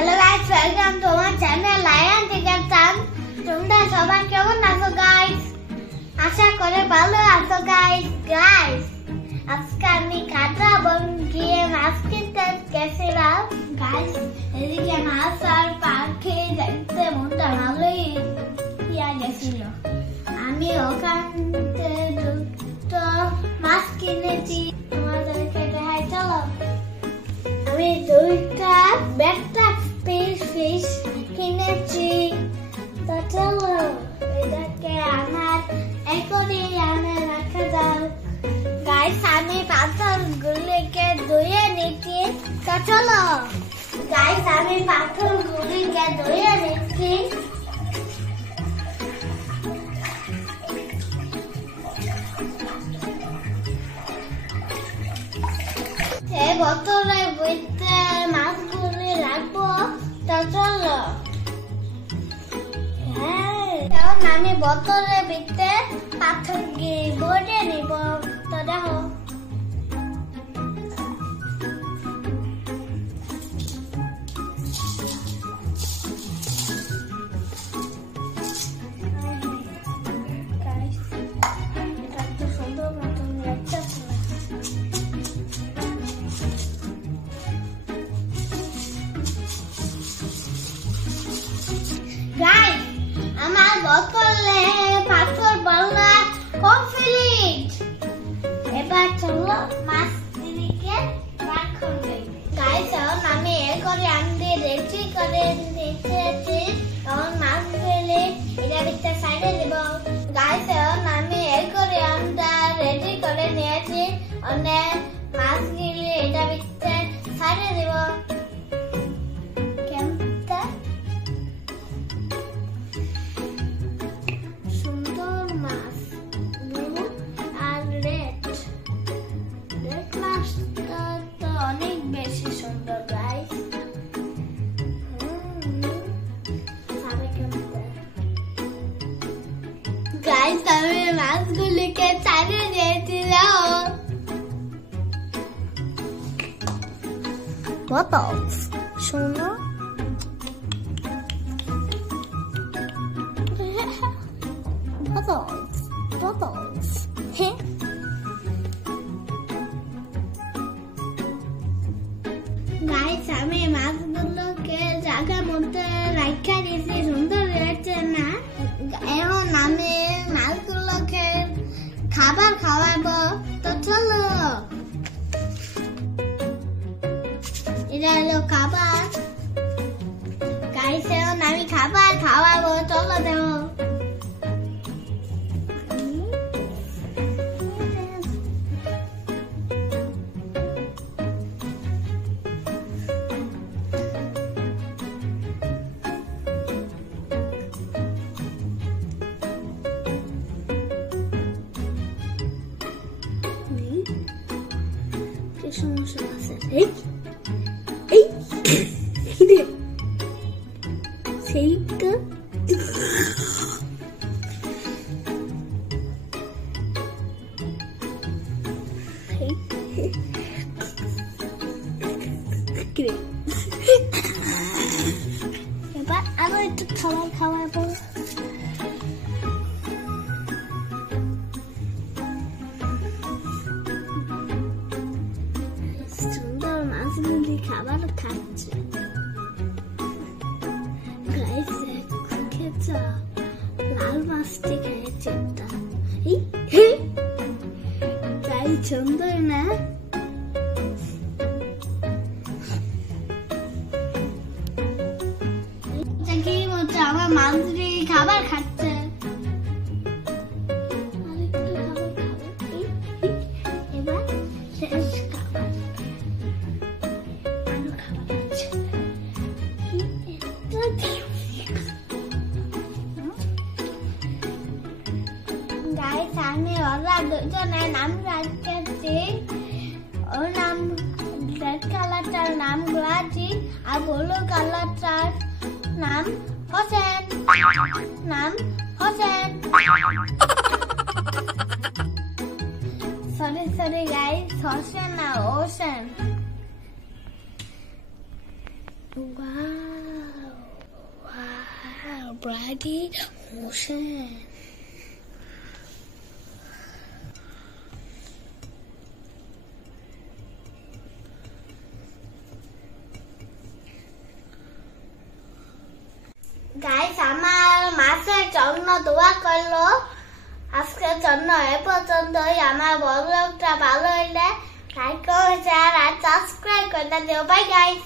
Hello guys, welcome to my channel lion টিকার চান। তোমরা সবাই কেমন আছো গাইস? আশা করে ভালো আছো গাইস। আজকে আমি কাটা বন গিয়ে মাছ কিনতে গেছিলাম গাইস। এদিকে মাছ আর পাখি দেখতে মনটা ভালোই গেছিল। আমি ওখান থেকে দুটো মাছ কিনেছি, তোমাদেরকে দেখাই চলো। আমি দুইটা বেটা ফিশ কিনেছি, তো চলো এটাকে আমার অ্যাকোয়ারিয়ামে রাখা যাক। গাইস, আমি পাথরগুলিকে ধুয়ে নিচ্ছি, তো চলো গাইস আমি পাথরগুলিকে ধুয়ে নিচ্ছি। এই বোতলের ভিতরে মাছগুলি রাখবো, তো চলো। এখন আমি বোতলের ভিতরে পাথর ভরে নিব, তো দেখো। গাইস, আমার বোতলে পাথর ভরা কমপ্লিট। এবার চলো মাছগুলিকে রাখুন। গাইস, এখন আমি অ্যাকোয়ারিয়ামটি রেডি করে নিয়েছি। এখন মাছগুলি এটার ভিতরে সাইডে দিব। গাইস, এখন আমি অ্যাকোয়ারিয়ামটা রেডি করে নিয়েছি, অনেক মাছগুলি এটার ভিতরে সাইডে দিব। অনেক বেশি সুন্দর গাইস। গাইস, আমি মাছগুলিকে চালিয়ে দিয়েছিলাম। Bottles, শোনো। Bottles. গাইস, আমি মাছগুলোকে জায়গার মধ্যে রাখা দিয়েছি, সুন্দর হয়েছে না? এখন আমি মাছগুলোকে খাবার খাওয়াবো, তো চলো। এটা হলো খাবার গাইস। এখন আমি খাবার খাওয়াবো, চলো দেখো। সমস্যা আছে সেইটা এবার আরো একটু খাবার খাওয়াবো। খাবার খাচ্ছে গাইস। খেয়েছে লাল মাছটি খেয়েছে, তাই সুন্দর না? কি বলছে, আমার মাছটি খাবার খাচ্ছে। এবার শেষ খাবার। গাইস, আমি ওরা দুজনের নাম রাখছি। ওর নাম রেড কালারটার নাম গ্লাজি, আর ব্লু কালারটার নাম হোসেন। সরি গাইস, হোসেন না ওশেন। Wow. ব্রাইডি হোসেন। গাইস, আমার মাসের জন্য দোয়া করলো। আজকের জন্য এ পর্যন্তই। আমার ব্লগটা ভালো হইলে লাইক, কমেন্ট, শেয়ার আর সাবস্ক্রাইব করে দিও। Bye guys.